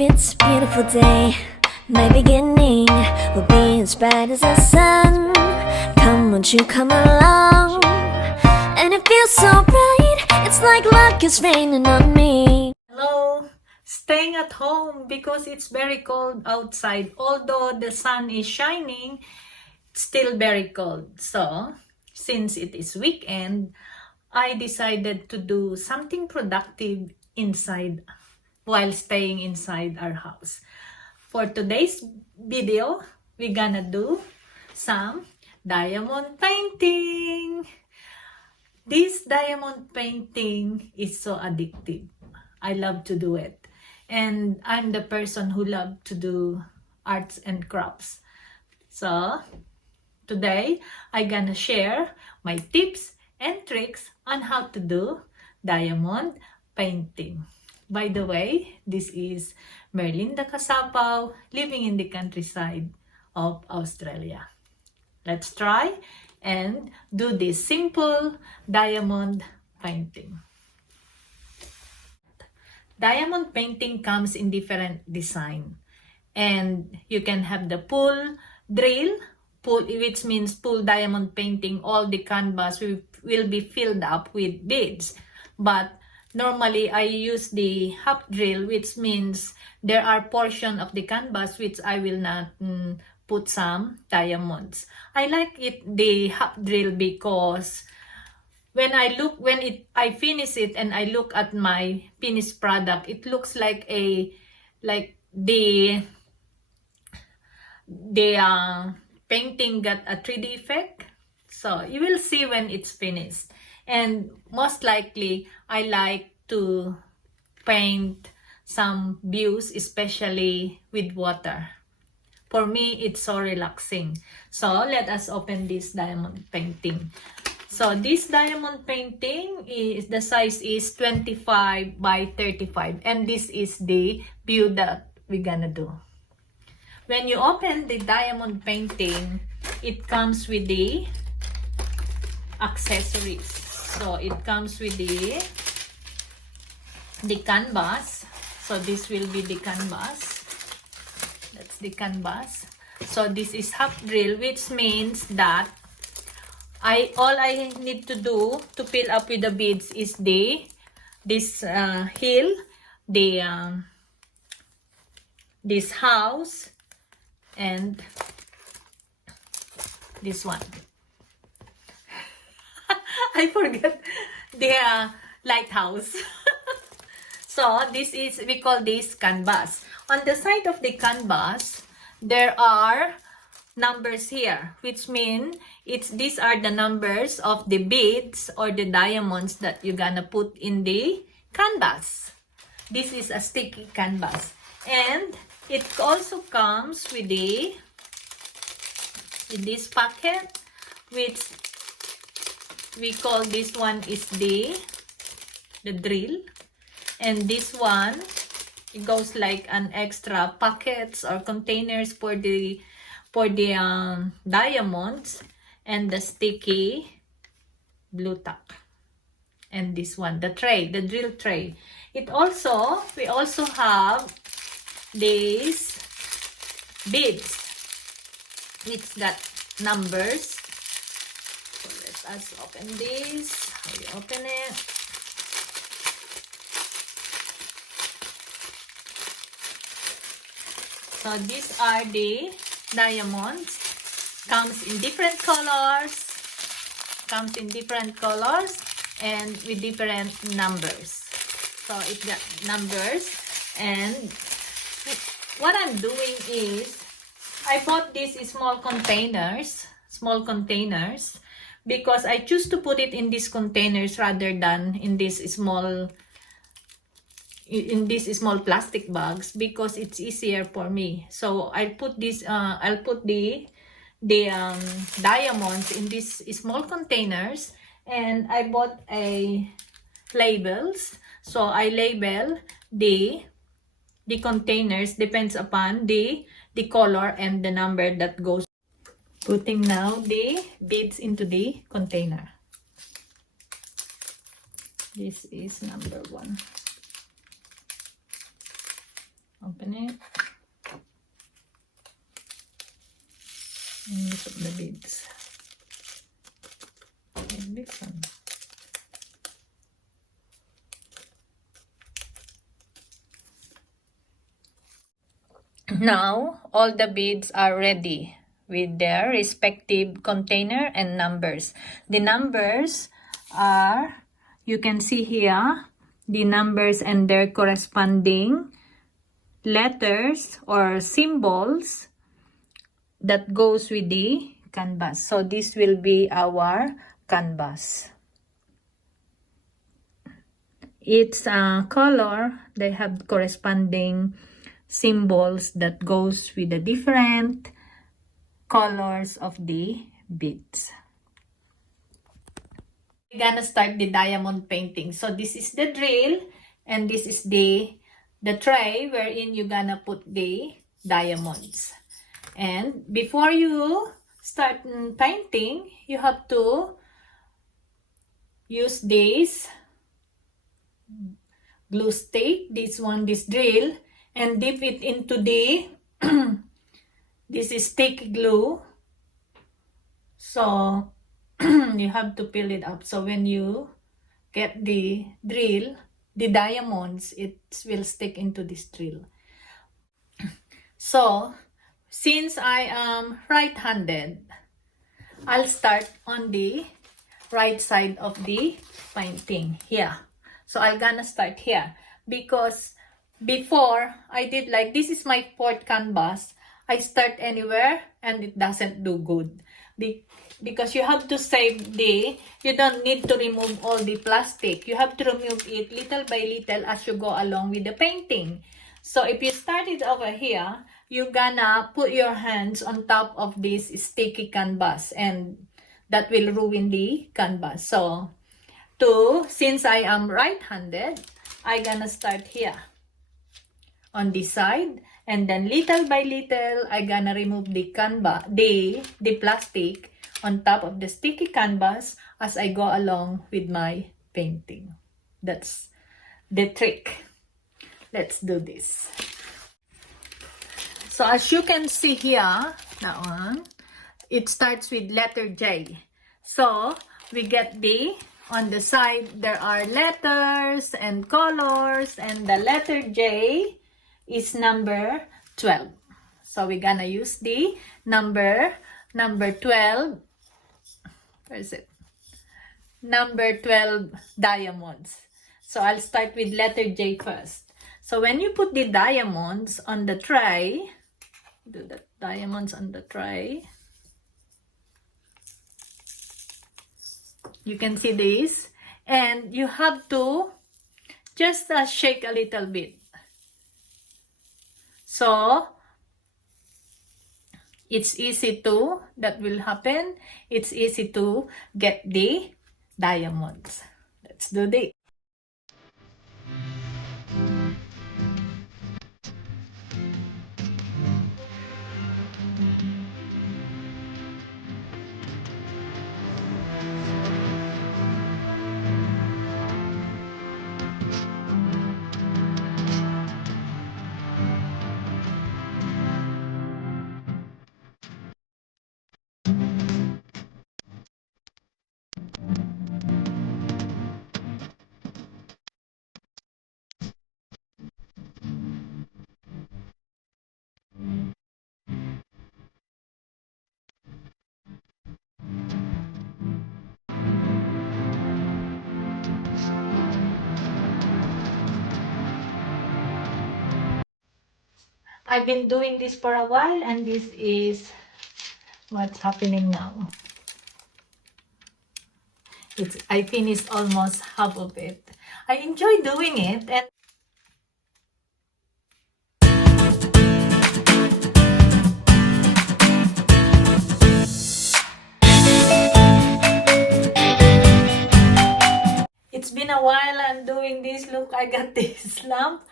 it's a beautiful day. My beginning will be as bright as the sun. Come, won't you come along? And it feels so bright, it's like luck is raining on me. Hello! Staying at home because it's very cold outside. Although the sun is shining, it's still very cold. So, since it is weekend, I decided to do something productive inside while staying inside our house. For today's video, we're gonna do some diamond painting. This diamond painting is so addictive. I love to do it. And I'm the person who loves to do arts and crafts. So, today, I'm gonna share my tips and tricks on how to do diamond painting. By the way, this is Merlinda Casapaw, living in the countryside of Australia. Let's try and do this simple diamond painting. Diamond painting comes in different design, and you can have the pull drill, which means pull diamond painting. All the canvas will be filled up with beads, but normally I use the half drill, which means there are portion of the canvas which I will not put some diamonds. I like the half drill because when I finish it and I look at my finished product, it looks like the painting got a 3D effect. So you will see when it's finished. And most likely, I like to paint some views, especially with water. For me, it's so relaxing. So let us open this diamond painting. So this diamond painting the size is 25 by 35, and this is the view that we're gonna do. When you open the diamond painting, it comes with the accessories. So it comes with the canvas. So this will be the canvas. That's the canvas. So this is half drill, which means that all I need to do to fill up with the beads is this hill, this house, and this one. I forgot the lighthouse. So this is, we call this canvas. On the side of the canvas, there are numbers here, which mean these are the numbers of the beads or the diamonds that you're gonna put in the canvas. This is a sticky canvas, and it also comes with this packet, which we call this one is the drill, and this one, it goes like an extra packets or containers for the diamonds, and the sticky blue tack, and this one, the drill tray. We also have these beads which got numbers. So let us open this. How you open it? So these are the diamonds. Comes in different colors. And with different numbers. So it got numbers. And what I'm doing is, I bought these small containers, because I choose to put it in these containers rather than in these small plastic bags, because it's easier for me. So I'll put this the diamonds in these small containers, and I bought labels. So I label the containers depends upon the color and the number that goes. Putting now the beads into the container. This is number 1. Open it. And look at the beads. And this one. Now, all the beads are ready with their respective container and numbers. The numbers are, you can see here, the numbers and their corresponding letters or symbols that goes with the canvas. So this will be our canvas. Its color, they have corresponding symbols that goes with the different colors of the beads. We're gonna start the diamond painting. So this is the drill and this is the tray wherein you're gonna put the diamonds. And before you start painting, you have to use this glue stick, this drill, and dip it into the this is sticky glue. So you have to peel it up. So when you get the drill, the diamonds, it will stick into this drill. So since I am right-handed, I'll start on the right side of the painting here. So I'm gonna start here because before I did like this is my fourth canvas. I start anywhere and it doesn't do good because you have to save you don't need to remove all the plastic. You have to remove it little by little as you go along with the painting. So if you start it over here, you're gonna put your hands on top of this sticky canvas and that will ruin the canvas. So since I am right-handed, I'm gonna start here on this side, and then little by little I'm gonna remove the canvas, the plastic on top of the sticky canvas as I go along with my painting. That's the trick. Let's do this. So as you can see here, that one, it starts with letter J. So we get on the side there are letters and colors, and the letter J is number 12. So we're gonna use the number 12. Where is it? Number 12 diamonds. So I'll start with letter J first. So when you put the diamonds on the tray, do the diamonds on the tray. You can see this, and you have to just shake a little bit. So it's easy that will happen. It's easy to get the diamonds. Let's do this. I've been doing this for a while, and this is what's happening now. I finished almost half of it. I enjoy doing it, and it's been a while I'm doing this. Look, I got this lamp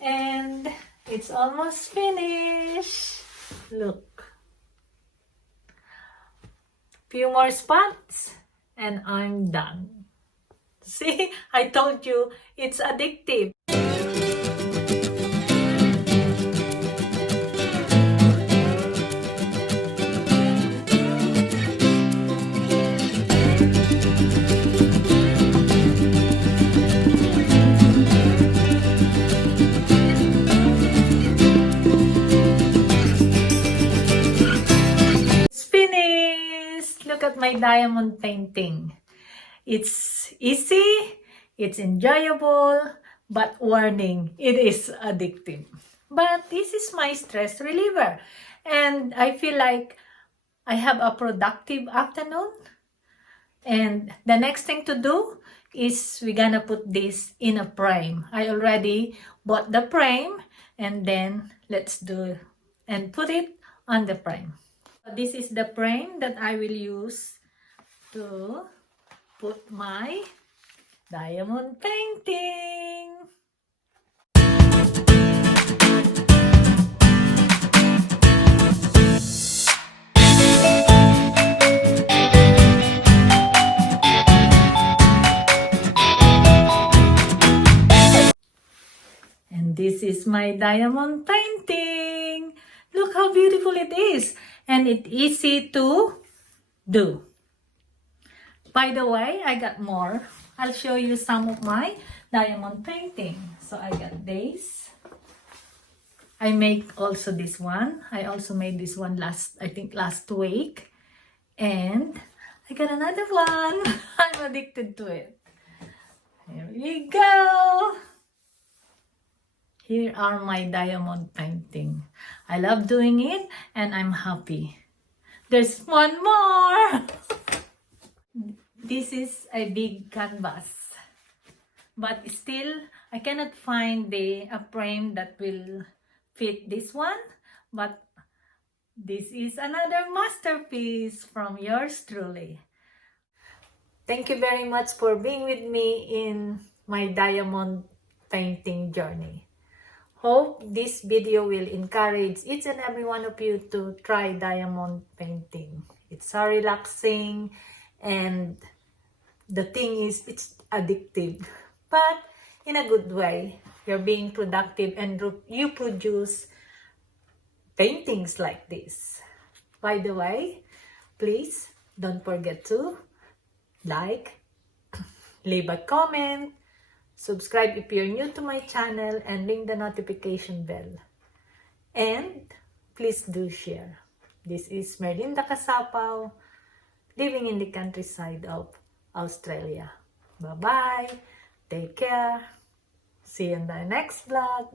and it's almost finished. Look. Few more spots and I'm done. See, I told you it's addictive. my diamond painting. It's easy, it's enjoyable, but warning, it is addictive. But this is my stress reliever. And I feel like I have a productive afternoon. And the next thing to do is we're gonna put this in a frame. I already bought the frame, and then let's do and put it on the frame. This is the frame that I will use to put my diamond painting. And this is my diamond painting. Look how beautiful it is. And it's easy to do. By the way, I got more. I'll show you some of my diamond painting. So I got this. I make also this one. I also made this one last week. And I got another one. I'm addicted to it. Here we go. Here are my diamond painting. I love doing it and I'm happy. There's one more. This is a big canvas. But still, I cannot find a frame that will fit this one. But this is another masterpiece from yours truly. Thank you very much for being with me in my diamond painting journey. Hope this video will encourage each and every one of you to try diamond painting. It's so relaxing, and the thing is, it's addictive, but in a good way. You're being productive and you produce paintings like this. By the way, please don't forget to like, leave a comment, subscribe if you're new to my channel, and ring the notification bell. And please do share. This is Merlinda Kasapaw, living in the countryside of Australia. Bye-bye. Take care. See you in the next vlog.